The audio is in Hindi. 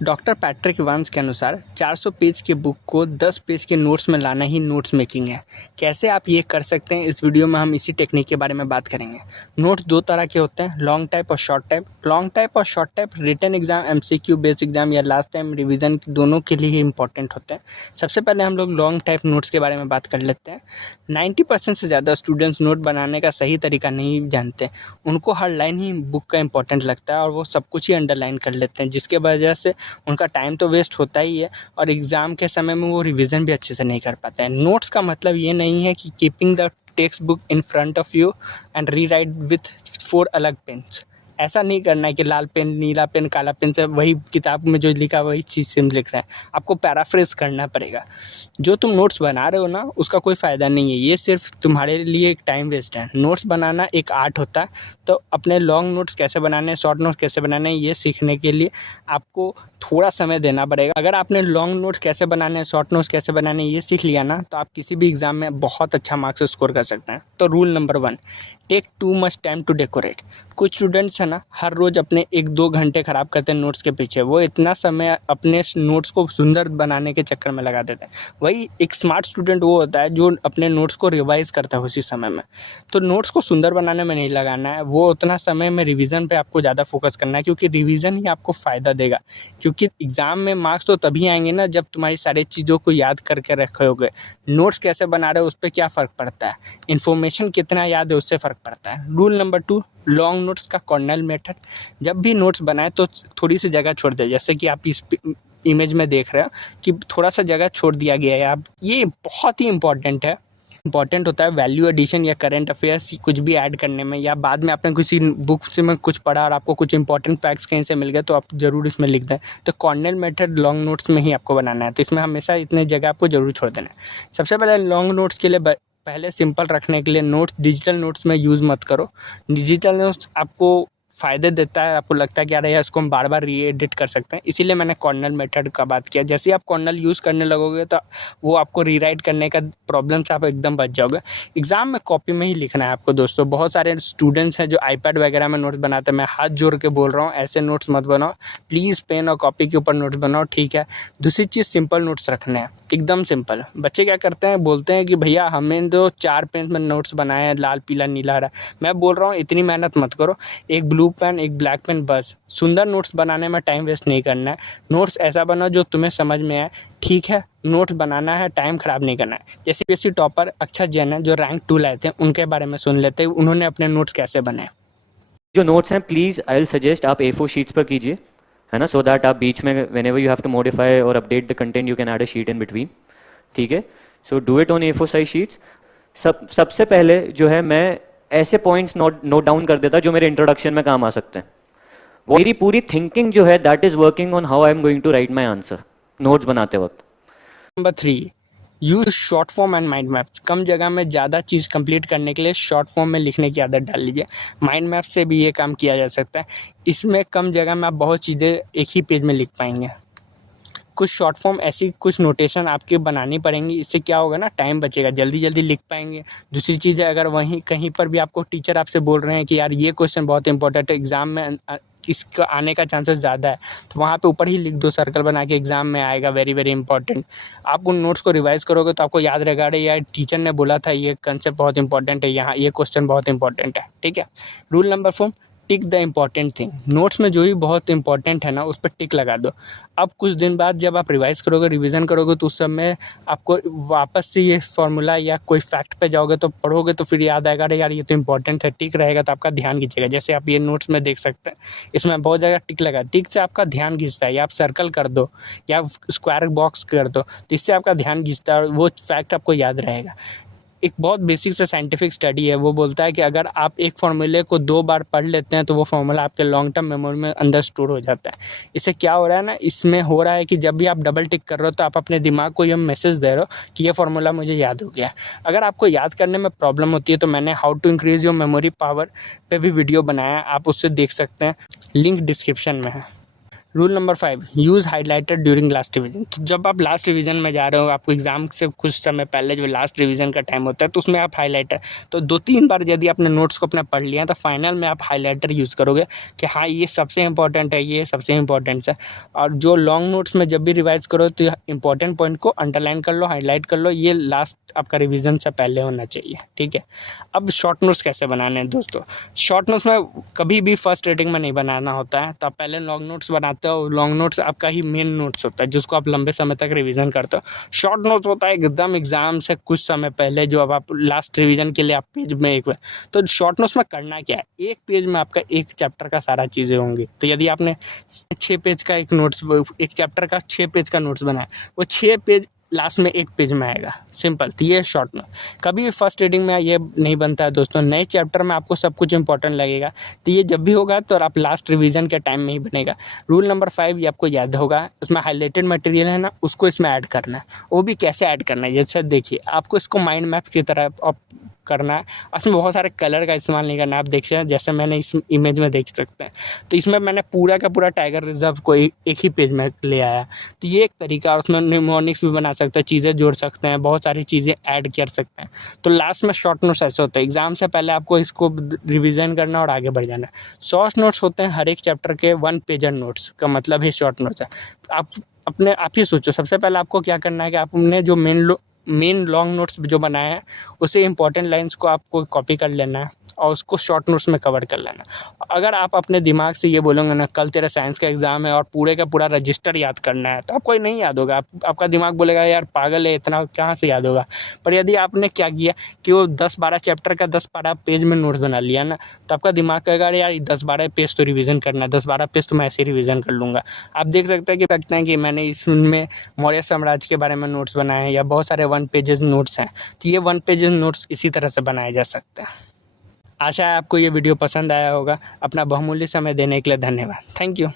डॉक्टर पैट्रिक इवांस के अनुसार 400 पेज की बुक को 10 पेज के नोट्स में लाना ही नोट्स मेकिंग है। कैसे आप ये कर सकते हैं, इस वीडियो में हम इसी टेक्निक के बारे में बात करेंगे। नोट्स दो तरह के होते हैं, लॉन्ग टाइप और शॉर्ट टाइप। लॉन्ग टाइप और short type written exam, MCQ based exam या लास्ट टाइम रिवीजन दोनों के लिए ही इंपॉर्टेंट होते हैं। सबसे पहले हम लोग लॉन्ग टाइप नोट्स के बारे में बात कर लेते हैं। 90% से ज़्यादा स्टूडेंट्स नोट बनाने का सही तरीका नहीं जानते। उनको हर लाइन ही बुक का इंपॉर्टेंट लगता है और वो सब कुछ ही अंडरलाइन कर लेते हैं, जिसके वजह से उनका टाइम तो वेस्ट होता ही है और एग्ज़ाम के समय में वो रिवीजन भी अच्छे से नहीं कर पाते हैं। नोट्स का मतलब ये नहीं है कि keeping the text book in front of you and re right with 4 अलग पेन्स। ऐसा नहीं करना है कि लाल पेन, नीला पेन, काला पेन से वही किताब में जो लिखा वही चीज़ से लिख रहे हैं। आपको पैराफ्रेज करना पड़ेगा। जो तुम नोट्स बना रहे हो ना, उसका कोई फ़ायदा नहीं है, ये सिर्फ तुम्हारे लिए एक टाइम वेस्ट है। नोट्स बनाना एक आर्ट होता है, तो अपने लॉन्ग नोट्स कैसे बनाने हैं, शॉर्ट नोट्स कैसे बनाने हैं, ये सीखने के लिए आपको थोड़ा समय देना पड़ेगा। अगर आपने लॉन्ग नोट्स कैसे बनाने हैं, शॉर्ट नोट्स कैसे बनाने हैं, ये सीख लिया ना, तो आप किसी भी एग्ज़ाम में बहुत अच्छा मार्क्स स्कोर कर सकते हैं। तो rule number 1, take too much time to decorate. कुछ स्टूडेंट्स है ना, हर रोज़ अपने 1-2 घंटे ख़राब करते हैं नोट्स के पीछे। वो इतना समय अपने नोट्स को सुंदर बनाने के चक्कर में लगा देते हैं। वही एक स्मार्ट स्टूडेंट वो होता है जो अपने नोट्स को रिवाइज़ करता है उसी समय में। तो नोट्स को सुंदर बनाने में नहीं लगाना है, वो उतना समय में रिवीजन पे आपको ज़्यादा फोकस करना है, क्योंकि रिवीजन ही आपको फ़ायदा देगा। क्योंकि एग्ज़ाम में मार्क्स तो तभी आएंगे ना जब तुम्हारी सारी चीज़ों को याद करके रखे होगे। नोट्स कैसे बना रहे हो उस पर क्या फ़र्क पड़ता है, इन्फॉर्मेशन कितना याद है उससे फ़र्क पड़ता है। रूल नंबर 2, लॉन्ग नोट्स का कॉर्नल मेथड। जब भी नोट्स बनाए तो थोड़ी सी जगह छोड़ दें, जैसे कि आप इस इमेज में देख रहे हो कि थोड़ा सा जगह छोड़ दिया गया है। आप ये बहुत ही इंपॉर्टेंट होता है वैल्यू एडिशन या करंट अफेयर्स कुछ भी ऐड करने में, या बाद में आपने किसी बुक से में कुछ पढ़ा और आपको कुछ इंपॉर्टेंट फैक्ट्स कहीं से मिल गए तो आप ज़रूर इसमें लिख दें। तो कॉर्नल मेथड लॉन्ग नोट्स में ही आपको बनाना है, तो इसमें हमेशा इतनी जगह आपको ज़रूर छोड़ देना है। सबसे पहले लॉन्ग नोट्स के लिए पहले सिंपल रखने के लिए नोट्स डिजिटल नोट्स में यूज़ मत करो। डिजिटल नोट्स आपको फ़ायदे देता है, आपको लगता है कि यार इसको हम बार बार री एडिट कर सकते हैं, इसीलिए मैंने कॉर्नल मेथड का बात किया। जैसे ही आप कॉर्नल यूज़ करने लगोगे तो वो आपको रीराइट करने का प्रॉब्लम से आप एकदम बच जाओगे। एग्ज़ाम में कॉपी में ही लिखना है आपको दोस्तों। बहुत सारे स्टूडेंट्स हैं जो आईपैड वगैरह में नोट्स बनाते हैं, मैं हाथ जोड़ के बोल रहा हूँ ऐसे नोट्स मत बनाओ प्लीज़। पेन और कॉपी के ऊपर नोट्स बनाओ, ठीक है। दूसरी चीज़, सिंपल नोट्स रखने हैं, एकदम सिंपल। बच्चे क्या करते हैं, बोलते हैं कि भैया हमें तो 4 पेन में नोट्स बनाए हैं, लाल, पीला, नीला, हरा। मैं बोल रहा हूँ इतनी मेहनत मत करो, एक ब्लू पेन, एक ब्लैक पेन बस। सुंदर नोट्स बनाने में टाइम वेस्ट नहीं करना है। नोट्स ऐसा बनाओ जो तुम्हें समझ में आए, ठीक है। नोट्स बनाना है, टाइम ख़राब नहीं करना है। जैसे यूपीएससी टॉपर अक्षर जैन है जो रैंक 2 लाए थे, उनके बारे में सुन लेते हैं, उन्होंने अपने नोट्स कैसे बनाए। जो नोट्स हैं प्लीज़ आई विल सजेस्ट आप A4 शीट्स पर कीजिए, है ना, सो दैट आप बीच में whenever you have to modify और update the content you can add a sheet in between, ठीक है। So do it on A4 size sheets. सबसे पहले जो है मैं ऐसे पॉइंट्स नोट डाउन कर देता जो मेरे इंट्रोडक्शन में काम आ सकते हैं। वो मेरी पूरी थिंकिंग जो है that is working on how I am going to write my answer notes बनाते वक्त। Number 3, use short form and mind maps. कम जगह में ज़्यादा चीज़ कंप्लीट करने के लिए शॉर्ट फॉर्म में लिखने की आदत डाल लीजिए। माइंड मैप से भी ये काम किया जा सकता है। इसमें कम जगह में आप बहुत चीज़ें एक ही पेज में लिख पाएंगे। कुछ शॉर्ट फॉर्म ऐसी कुछ नोटेशन आपके बनानी पड़ेंगी, इससे क्या होगा ना, टाइम बचेगा, जल्दी जल्दी लिख पाएंगे। दूसरी चीज़ है, अगर वहीं कहीं पर भी आपको टीचर आपसे बोल रहे हैं कि यार ये क्वेश्चन बहुत इंपॉर्टेंट है, एग्ज़ाम में इसका आने का चांसेस ज़्यादा है, तो वहाँ पे ऊपर ही लिख दो, सर्कल बना के एग्ज़ाम में आएगा, वेरी वेरी इंपॉर्टेंट। आप उन नोट्स को रिवाइज करोगे तो आपको याद रहेगा, अरे यार टीचर ने बोला था ये कंसेप्ट बहुत इंपॉर्टेंट है, यहाँ ये क्वेश्चन बहुत इंपॉर्टेंट है, ठीक है। Rule number 4, tick the important thing. Notes में जो भी बहुत इंपॉर्टेंट है ना, उस पर टिक लगा दो। अब कुछ दिन बाद जब आप रिवाइज करोगे, रिवीजन करोगे, तो उस समय आपको वापस से ये फार्मूला या कोई फैक्ट पे जाओगे तो पढ़ोगे तो फिर याद आएगा, अरे यार ये तो इंपॉर्टेंट है, टिक रहेगा तो आपका ध्यान खींचेगा। जैसे आप ये नोट्स में देख सकते हैं, इसमें बहुत जगह टिक लगा, टिक से आपका ध्यान खींचता है। या आप सर्कल कर दो या स्क्वायर बॉक्स कर दो, तो इससे आपका ध्यान खींचता है और वो फैक्ट आपको याद रहेगा। एक बहुत बेसिक से साइंटिफिक स्टडी है, वो बोलता है कि अगर आप एक फार्मूले को 2 बार पढ़ लेते हैं तो वो फार्मूला आपके लॉन्ग टर्म मेमोरी में अंदर स्टोर हो जाता है। इससे क्या हो रहा है ना, इसमें हो रहा है कि जब भी आप डबल टिक कर रहे हो तो आप अपने दिमाग को ये मैसेज दे रहे हो कि ये फार्मूला मुझे याद हो गया। अगर आपको याद करने में प्रॉब्लम होती है तो मैंने how to increase your memory power पे भी वीडियो बनाया, आप उससे देख सकते हैं, लिंक डिस्क्रिप्शन में है। Rule number 5, use highlighter during last revision. तो जब आप लास्ट रिवीजन में जा रहे हो, आपको एग्जाम से कुछ समय पहले जो लास्ट रिवीजन का टाइम होता है, तो उसमें आप हाइलाइटर, तो 2-3 बार यदि आपने नोट्स को अपना पढ़ लिया तो फाइनल में आप हाइलाइटर यूज़ करोगे कि हाँ ये सबसे इंपॉर्टेंट है, ये सबसे इंपॉर्टेंट है। और जो लॉन्ग नोट्स में जब भी रिवाइज करो तो इंपॉर्टेंट पॉइंट को अंडरलाइन कर लो, हाईलाइट कर लो, ये लास्ट आपका रिवीजन से पहले होना चाहिए, ठीक है। अब शॉर्ट नोट्स कैसे बनाने हैं दोस्तों? शॉर्ट नोट्स में कभी भी फर्स्ट रीडिंग में नहीं बनाना होता है, तो आप पहले लॉन्ग नोट्स बनाते हो। लॉन्ग नोट्स आपका ही मेन नोट्स होता है जिसको आप लंबे समय तक रिवीजन करते हो। शॉर्ट नोट्स होता है एकदम एग्जाम से कुछ समय पहले, जो अब आप लास्ट रिवीजन के लिए आप पेज में एक, तो शॉर्ट नोट्स में करना क्या है, एक पेज में आपका एक चैप्टर का सारा चीज़ें होंगी। तो यदि आपने 6 पेज का एक नोट्स, एक चैप्टर का 6 पेज का नोट्स बनाया, वो 6 पेज लास्ट में एक पेज में आएगा, सिंपल। तो ये शॉर्ट नोट कभी भी फर्स्ट रीडिंग में ये नहीं बनता है दोस्तों। नए चैप्टर में आपको सब कुछ इंपॉर्टेंट लगेगा, तो ये जब भी होगा तो आप लास्ट रिवीजन के टाइम में ही बनेगा। रूल नंबर 5 ये आपको याद होगा, उसमें हाईलाइटेड मटेरियल है ना, उसको इसमें ऐड करना है। वो भी कैसे ऐड करना है, जैसे देखिए, आपको इसको माइंड मैप की तरह करना है। उसमें बहुत सारे कलर का इस्तेमाल नहीं करना है। आप देखिए जैसे मैंने इस इमेज में देख सकते हैं, तो इसमें मैंने पूरा का पूरा टाइगर रिजर्व को एक ही पेज में ले आया। तो ये एक तरीका, और उसमें निमोनिक्स भी बना सकते हैं, चीज़ें जोड़ सकते हैं, बहुत सारी चीज़ें ऐड कर सकते हैं। तो लास्ट में शॉर्ट नोट्स ऐसे होते हैं, एग्जाम से पहले आपको इसको रिविज़न करना और आगे बढ़ जाना है। शॉर्ट नोट्स होते हैं हर एक चैप्टर के 1 पेजर नोट्स का मतलब ही शॉर्ट नोट्स है। आप ही सोचो, सबसे पहले आपको क्या करना है कि आपने जो मेन लॉन्ग नोट्स जो बनाया है, उसे इंपॉर्टेंट लाइंस को आपको कॉपी कर लेना है और उसको शॉर्ट नोट्स में कवर कर लेना। अगर आप अपने दिमाग से ये बोलोगे ना, कल तेरा साइंस का एग्ज़ाम है और पूरे का पूरा रजिस्टर याद करना है, तो आपको नहीं याद होगा। आपका दिमाग बोलेगा यार पागल है, इतना कहाँ से याद होगा। पर यदि आपने क्या किया कि वो 10-12 चैप्टर का 10-12 पेज में नोट्स बना लिया ना, तो आपका दिमाग कहेगा यार 10-12 पेज तो रिवीजन करना है, 10-12 पेज तो मैं ऐसे ही रिवीजन कर लूँगा। आप देख सकते हैं कि मैंने इसमें मौर्य साम्राज्य के बारे में नोट्स बनाए हैं, या बहुत सारे 1 पेजेस नोट्स हैं। तो ये 1 पेजेस नोट्स इसी तरह से बनाए जा सकते हैं। आशा है आपको ये वीडियो पसंद आया होगा। अपना बहुमूल्य समय देने के लिए धन्यवाद। Thank you.